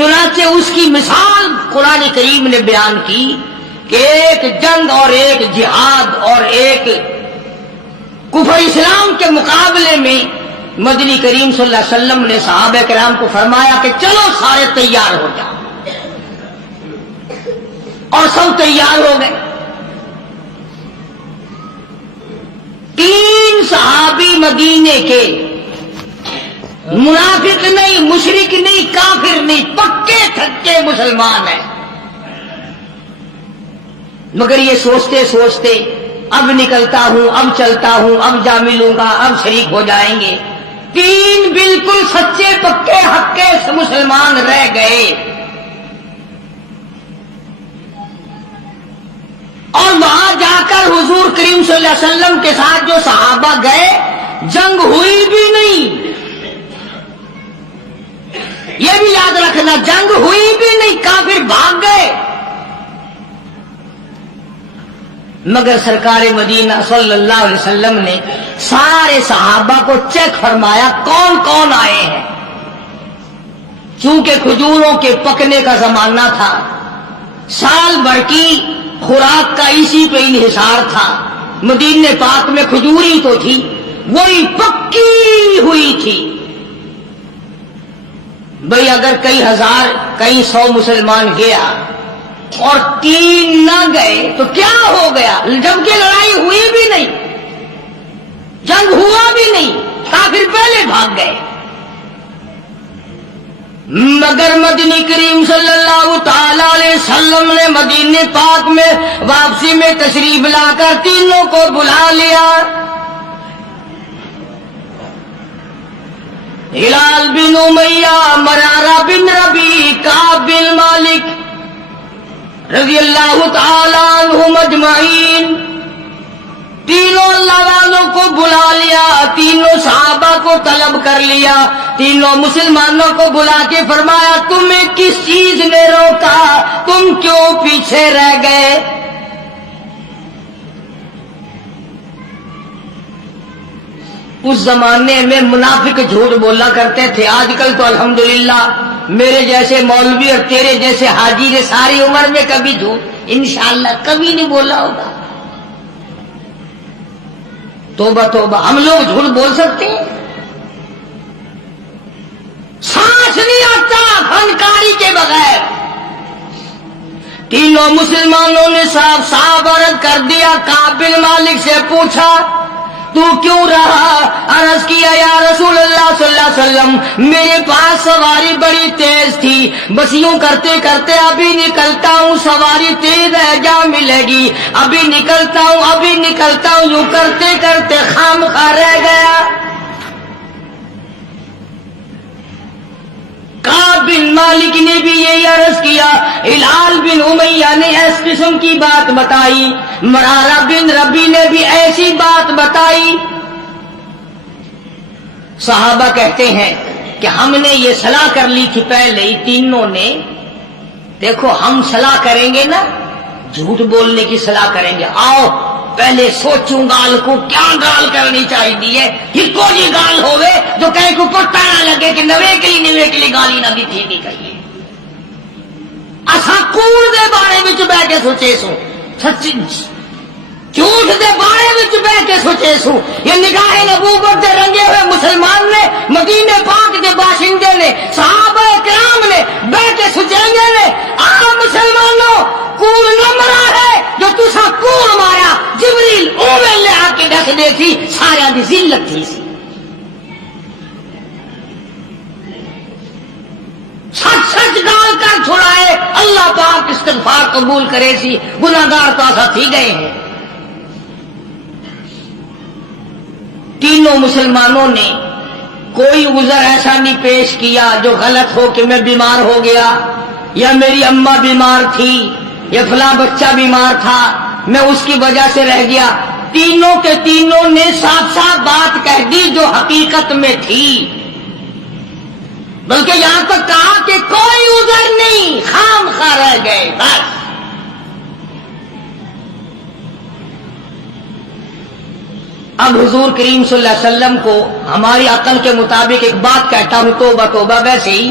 چنانچہ اس کی مثال قرآن کریم نے بیان کی کہ ایک جنگ اور ایک جہاد اور ایک کفر اسلام کے مقابلے میں مدنی کریم صلی اللہ علیہ وسلم نے صحابہ کرام کو فرمایا کہ چلو سارے تیار ہو جاؤ، اور سب تیار ہو گئے۔ 3 صحابی مدینے کے، منافق نہیں، مشرک نہیں، کافر نہیں، پکے تھکے مسلمان ہیں، مگر یہ سوچتے سوچتے اب نکلتا ہوں، اب چلتا ہوں، اب جا ملوں گا، اب شریک ہو جائیں گے۔ 3 بالکل سچے پکے حقے مسلمان رہ گئے، اور وہاں جا کر حضور کریم صلی اللہ علیہ وسلم کے ساتھ جو صحابہ گئے، جنگ ہوئی بھی نہیں۔ یہ بھی یاد رکھنا، جنگ ہوئی بھی نہیں، کافر بھاگ گئے۔ مگر سرکار مدینہ صلی اللہ علیہ وسلم نے سارے صحابہ کو چیک فرمایا کون کون آئے ہیں۔ چونکہ کھجوروں کے پکنے کا زمانہ تھا، سال بھر کی خوراک کا اسی پہ انحصار تھا، مدینے پاک میں کھجور ہی تو تھی، وہی پکی ہوئی تھی۔ بھئی اگر کئی ہزار کئی 100 مسلمان گیا اور 3 نہ گئے تو کیا ہو گیا؟ جبکہ لڑائی ہوئی بھی نہیں، جنگ ہوا بھی نہیں، کافر پہلے بھاگ گئے۔ مگر مدنی کریم صلی اللہ تعالی علیہ وسلم نے مدینے پاک میں واپسی میں تشریف لا کر تینوں کو بلا لیا۔ ہلال بن امیہ، مرارہ بن ربیع، کعب بن مالک رضی اللہ تعالی عنہم اجمعین، تینوں اللہ والوں کو بلا لیا، تینوں صحابہ کو طلب کر لیا، تینوں مسلمانوں کو بلا کے فرمایا تمہیں کس چیز نے روکا، تم کیوں پیچھے رہ گئے؟ اس زمانے میں منافق جھوٹ بولا کرتے تھے، آج کل تو الحمدللہ میرے جیسے مولوی اور تیرے جیسے حاجی نے ساری عمر میں کبھی جھوٹ انشاءاللہ کبھی نہیں بولا ہوگا۔ توبہ توبہ، ہم لوگ جھوٹ بول سکتے ہیں؟ سانس نہیں آتا فنکاری کے بغیر۔ تینوں مسلمانوں نے صاف صاف عرض کر دیا، کعب بن مالک سے پوچھا تو کیوں رہا؟ عرض کیا یا رسول اللہ صلی اللہ علیہ وسلم میرے پاس سواری بڑی تیز تھی، بس یوں کرتے کرتے ابھی نکلتا ہوں، سواری تیز ہے جا ملے گی، ابھی نکلتا ہوں ابھی نکلتا ہوں، یوں کرتے کرتے خامخواہ رہ گیا۔ کعب بن مالک نے بھی یہی عرض کیا، ہلال بن امیہ نے اس قسم کی بات بتائی، مرارہ بن ربیع نے بھی ایسی بات بتائی۔ صحابہ کہتے ہیں کہ ہم نے یہ صلاح کر لی تھی پہلے ہی تینوں نے، دیکھو ہم صلاح کریں گے نا، جھوٹ بولنے کی صلاح کریں گے، آؤ پہلے سوچوں گال کو کیا گال کرنی چاہیے، ہکو جی گال ہوئے جو کہیں کو پتہ نہ لگے کہ نوے کے لیے گالی نہ بھی تھی نہیں کہیے۔ اسا کوڑ دے بارے وچ بیٹھ کے سوچے سو، سچی جھوٹ دے بارے وچ بیٹھ کے سوچے سو، یہ نگاہ نبوت دے رنگے ہوئے مسلمان نے، مدینے پاک دے باشندے نے، صحابہ کرام نے بیٹھ کے سوچیں گے آ مسلمانوں کوڑ نہ مرا ہے جو تسا کوڑ مارا، جبریل اوے لے آ کے دس دے سی، سارا دی ذلت تھی سی، سچ سچ گال کر چھڑائے، اللہ پاک استغفار قبول کرے سی، گناہگار تو ایسا تھی گئے ہیں۔ تینوں مسلمانوں نے کوئی عذر ایسا نہیں پیش کیا جو غلط ہو کہ میں بیمار ہو گیا، یا میری اماں بیمار تھی، یا فلاں بچہ بیمار تھا میں اس کی وجہ سے رہ گیا۔ تینوں کے تینوں نے صاف صاف بات کہہ دی جو حقیقت میں تھی، بلکہ یہاں تک کہا کہ کوئی عذر نہیں، خام خواہ رہ گئے بس۔ اب حضور کریم صلی اللہ علیہ وسلم کو ہماری عقل کے مطابق ایک بات کہتا ہوں، توبہ توبہ، ویسے ہی